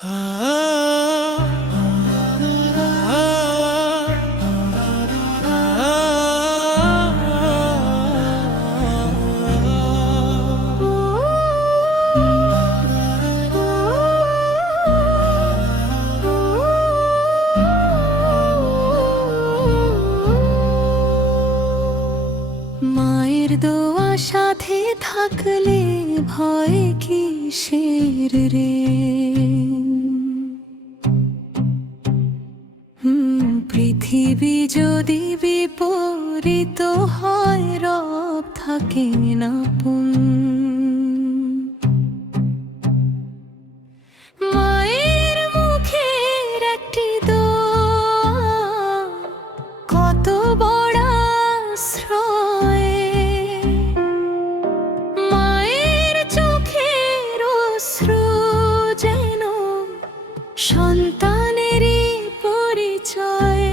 মায়ের দোয়া সাথে থাকলে ভয় কিসের রে। পৃথিবী যদি বিপরীত হয়, রব থাকে না আপন। মায়ের মুখের একটি দোয়া কত বড় আশ্রয়। মায়ের চোখের অশ্রু যেন সন্তানেরই পরিচয়।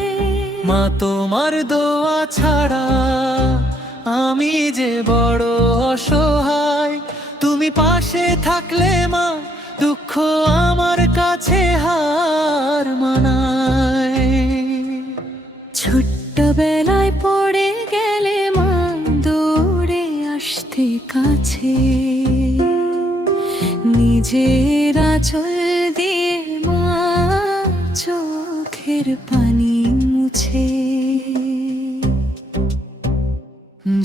মা তোমার দোয়া ছাড়া আমি যে বড় অসহায়। তুমি পাশে থাকলে মা দুঃখ আমার কাছে হার মানায়। ছোট্টবেলায় পড়ে গেলে মা দৌড়ে আসতে কাছে। নিজের আঁচল দিয়ে মা চোখের পানি মুছে।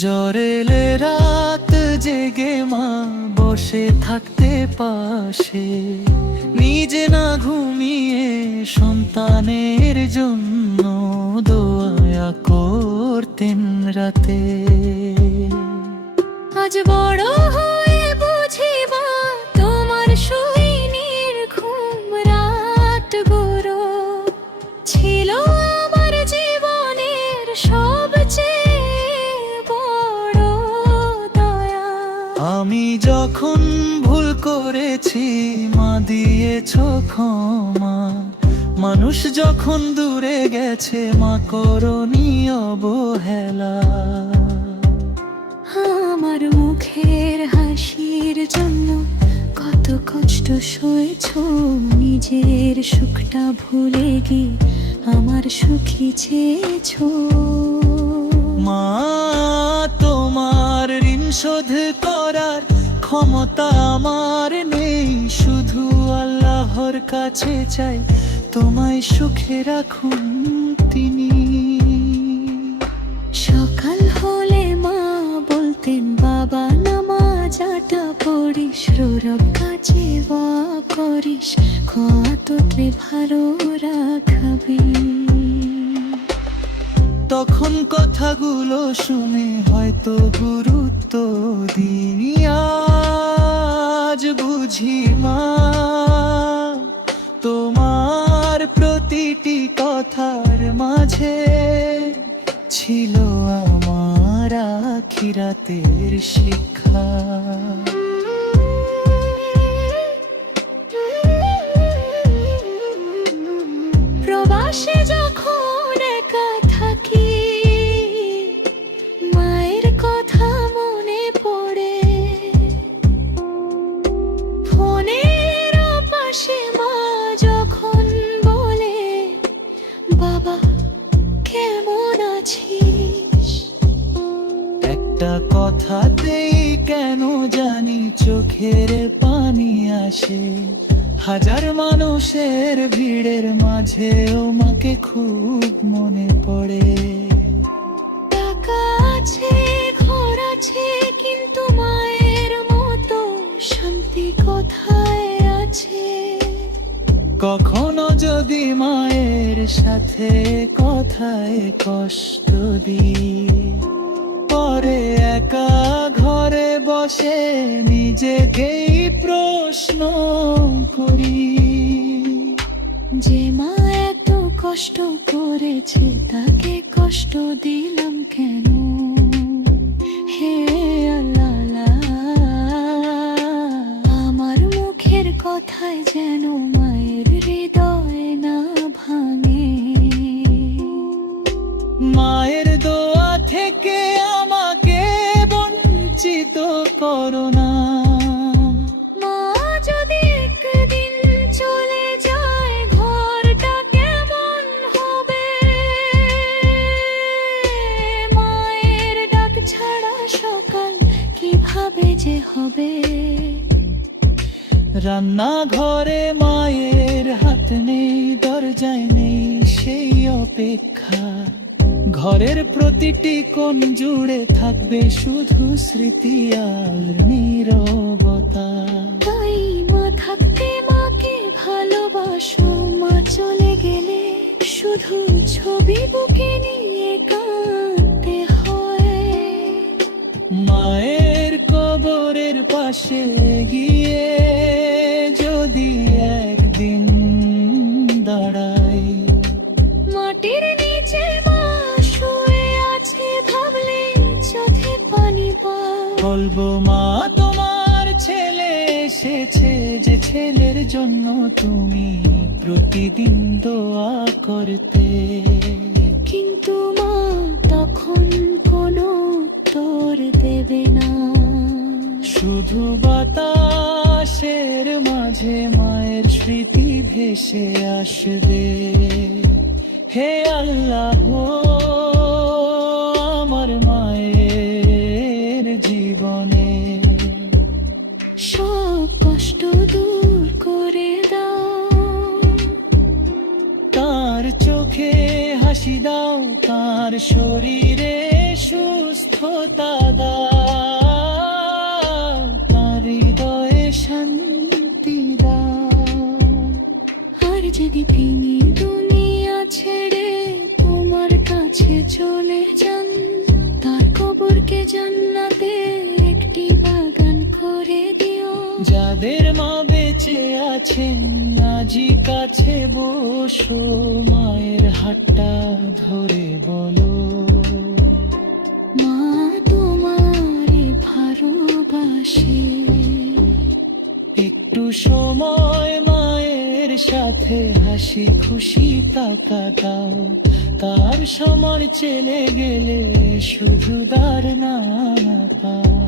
জ্বর এলে রাত জেগে মা বসে থাকতে পাশে। নিজে না ঘুমিয়ে সন্তানের জন্য দোয়া করতেন রাতে। আজ বড় হয়ে বুঝি মা তোমার সৈনির ঘুম রাতগুলো ছিল আমার জীবনের সবচেয়ে বড় দয়া। আমি যখন ভুল করেছি মা দিয়েছ ক্ষমা। মানুষ যখন দূরে গেছে মা করনি অবহেলা। আমার মুখের হাসির জন্য কত কষ্ট সয়েছ। নিজের সুখটা ভুলে গিয়ে আমার সুখী চেয়েছ। মা তোমার ঋণ শোধ করার ক্ষমতা আমার নেই। শুধু আল্লাহর কাছে চাই তোমায় সুখে রাখুন তিনি। সকাল হলে মা বলতেন বাবা নামাজটা পড়িস, রব কাছে বা করিস, কততে ভালো রাখবি। তখন কথাগুলো শুনে হয়তো গুরুত্ব দিইনি। আজ বুঝি মা তোমার প্রতিটি কথার মাঝে ছিল আমার আখিরাতের শিক্ষা। প্রবাসে যখন একা থাকি মায়ের কথা মনে পড়ে। ফোনের পাশে মা যখন বলে বাবা কেমন আছিস। একটা কথাতেই কেন জানি চোখের পানি আসে। হাজার মানুষের ভিড়ের মাঝেও মাকে খুব মনে পড়ে। টাকা আছে ঘর আছে কিন্তু মায়ের মতো শান্তি কোথায় আছে। কখনো যদি মায়ের সাথে কথায় কষ্ট দিই, পরে একা ঘরে বসে নিজেকেই প্রশ্ন করি যে মা এত কষ্ট করেছে তাকে কষ্ট দিলাম কেন। হে আল্লাহ, আমার মুখের কথায় যেন মায়ের হৃদয় না ভাঙে। মায়ের দোয়া থেকে আমাকে বঞ্চিত করো না। মা যদি একদিন চলে হবে। রান্নাঘরে মায়ের হাত নেই, দরজায় নেই সেই অপেক্ষা। ঘরের প্রতিটি কোণ জুড়ে থাকবে শুধু স্মৃতি আর নীরবতা। তাই মা থাকতে মাকে ভালোবাসো, মা চলে গেলে শুধু ছবি বুকে নিয়ে কাঁদতে হয়। মায়ের কবরের পাশে গিয়ে যদি একদিন দাঁড়াই, মাটির নিচে মা শুয়ে আছে ভাবলে চোখে পানি পায়। বলবো মা তোমার ছেলে এসেছে, যে ছেলের জন্য তুমি প্রতিদিন দোয়া করতে। কিন্তু মা তখন কোনো উত্তর দেবে না। শুধু বাতাসের মাঝে মায়ের স্মৃতি ভেসে আসবে। হে আল্লাহ, আমার মায়ের জীবনে সব কষ্ট দূর করে দাও। তার চোখে হাসি দাও, তার শরীরে সুস্থতা দাও, তার হৃদয়ে শান্তি দাও। আর যদি তিনি দুনিয়া ছেড়ে তোমার কাছে চলে যান, তার কবরকে জান্নাতে একটি বাগান করে দিও। যাদের মা বেঁচে আছেন আজই কাছে বসো, মায়ের হাতটা ধরে বলো, মা তোমারে ভালোবাসে। একটু সময় মায়ের সাথে হাসি খুশি কাটাও। তার সমান চলে গেলে শুধু দাঁড় না পাও।